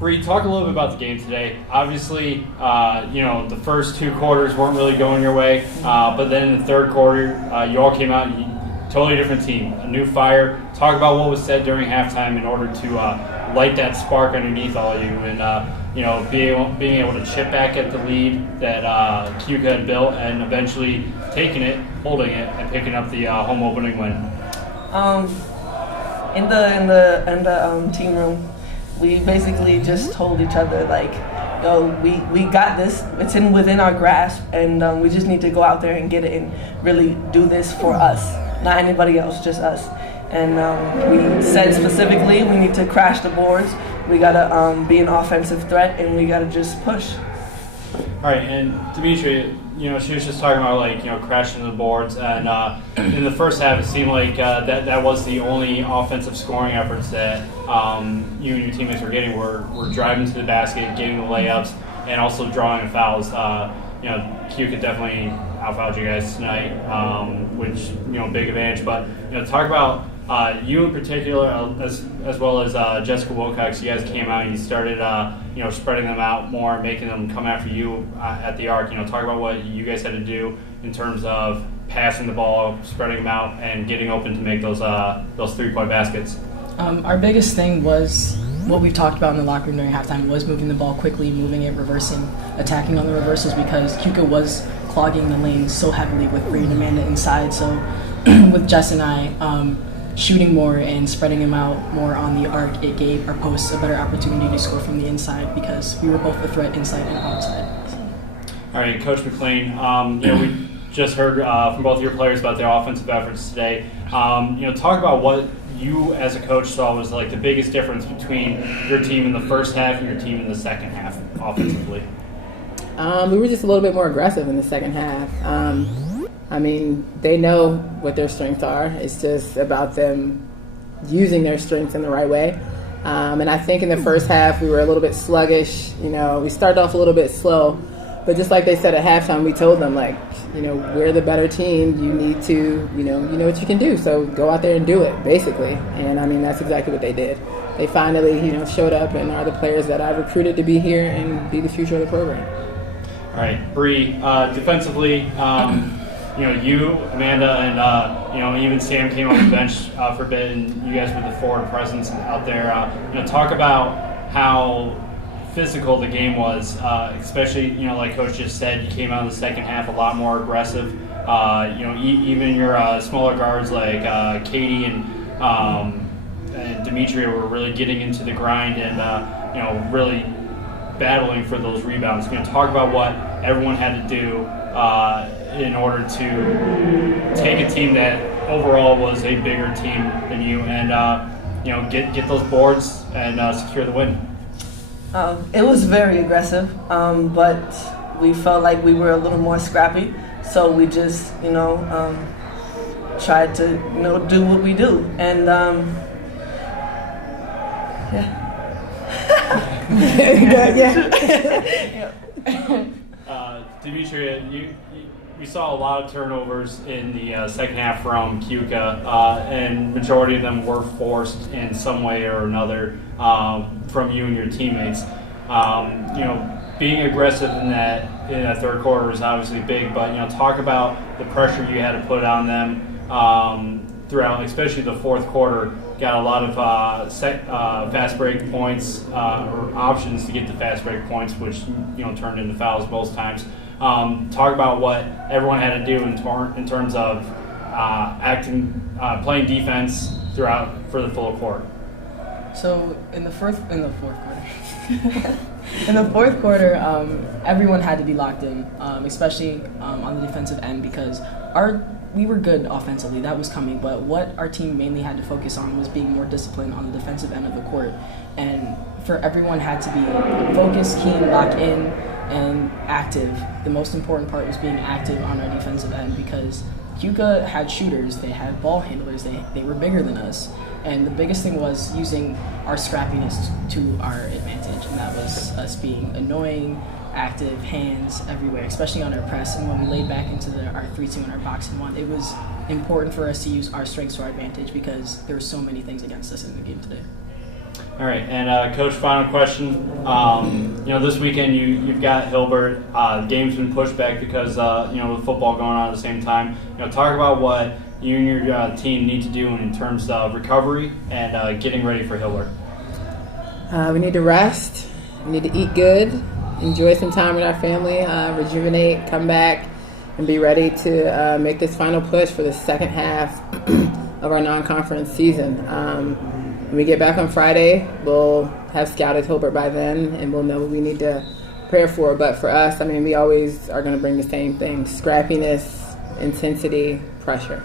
Bree, talk a little bit about the game today. Obviously, the first 2 quarters weren't really going your way, but then in the third quarter, you all came out and totally different team, a new fire. Talk about what was said during halftime in order to light that spark underneath all of you, and being able to chip back at the lead that Keuka had built, and eventually taking it, holding it, and picking up the home opening win. In the team room, we basically just told each other, like, yo, we got this. It's within our grasp, and we just need to go out there and get it and really do this for us, not anybody else, just us. And we said specifically we need to crash the boards. We gotta be an offensive threat, and we gotta just push. All right, and Demetria, she was just talking about crashing the boards, and in the first half it seemed like that was the only offensive scoring efforts that you and your teammates were getting. Were driving to the basket, getting the layups, and also drawing fouls. Keuka definitely outfouled you guys tonight, which big advantage. But talk about you in particular, as well as Jessica Wilcox. You guys came out and you started spreading them out more, making them come after you at the arc. Talk about what you guys had to do in terms of passing the ball, spreading them out, and getting open to make those 3-point baskets. Our biggest thing was what we've talked about in the locker room during halftime was moving the ball quickly, moving it, reversing, attacking on the reverses, because Keuka was clogging the lanes so heavily with Bree and Amanda inside. So with Jess and I shooting more and spreading them out more on the arc, it gave our posts a better opportunity to score from the inside because we were both a threat inside and outside. So. All right, Coach McLean, we just heard from both of your players about their offensive efforts today. Talk about what you as a coach saw was like the biggest difference between your team in the first half and your team in the second half offensively. We were just a little bit more aggressive in the second half. They know what their strengths are. It's just about them using their strengths in the right way. And I think in the first half we were a little bit sluggish. We started off a little bit slow. But just like they said at halftime, we told them, we're the better team. You need to, you know what you can do. So go out there and do it, basically. And, that's exactly what they did. They finally, showed up and are the players that I recruited to be here and be the future of the program. All right, Bree, defensively, you, Amanda, and, even Sam came on the bench for a bit, and you guys were the forward presence out there. Talk about how physical the game was, especially, like Coach just said, you came out in the second half a lot more aggressive. Even your smaller guards like Katie and Demetria were really getting into the grind and, really battling for those rebounds. Talk about what everyone had to do in order to take a team that overall was a bigger team than you and, get those boards and secure the win. It was very aggressive, but we felt like we were a little more scrappy. So we just, tried to, do what we do. And, Demetria, we saw a lot of turnovers in the second half from Keuka, and majority of them were forced in some way or another from you and your teammates. Being aggressive in that third quarter is obviously big, but talk about the pressure you had to put on them throughout, especially the fourth quarter. Got a lot of fast break points or options to get the fast break points, which turned into fouls most times. Talk about what everyone had to do in terms of playing defense throughout for the full court. So in the fourth quarter, everyone had to be locked in, especially on the defensive end, because we were good offensively. That was coming, but what our team mainly had to focus on was being more disciplined on the defensive end of the court, and for everyone had to be focused, keen, locked in, and active. The most important part was being active on our defensive end, because Keuka had shooters, they had ball handlers, they were bigger than us. And the biggest thing was using our scrappiness to our advantage, and that was us being annoying, active, hands everywhere, especially on our press. And when we laid back into our 3-2 and our box and 1, it was important for us to use our strengths to our advantage because there were so many things against us in the game today. All right, and Coach, final question. This weekend you've got Hilbert. The game's been pushed back because with football going on at the same time. Talk about what you and your team need to do in terms of recovery and getting ready for Hilbert. We need to rest. We need to eat good, enjoy some time with our family, rejuvenate, come back, and be ready to make this final push for the second half of our non-conference season. When we get back on Friday, we'll have scouted Hilbert by then, and we'll know what we need to prepare for. But for us, we always are going to bring the same thing: scrappiness, intensity, pressure.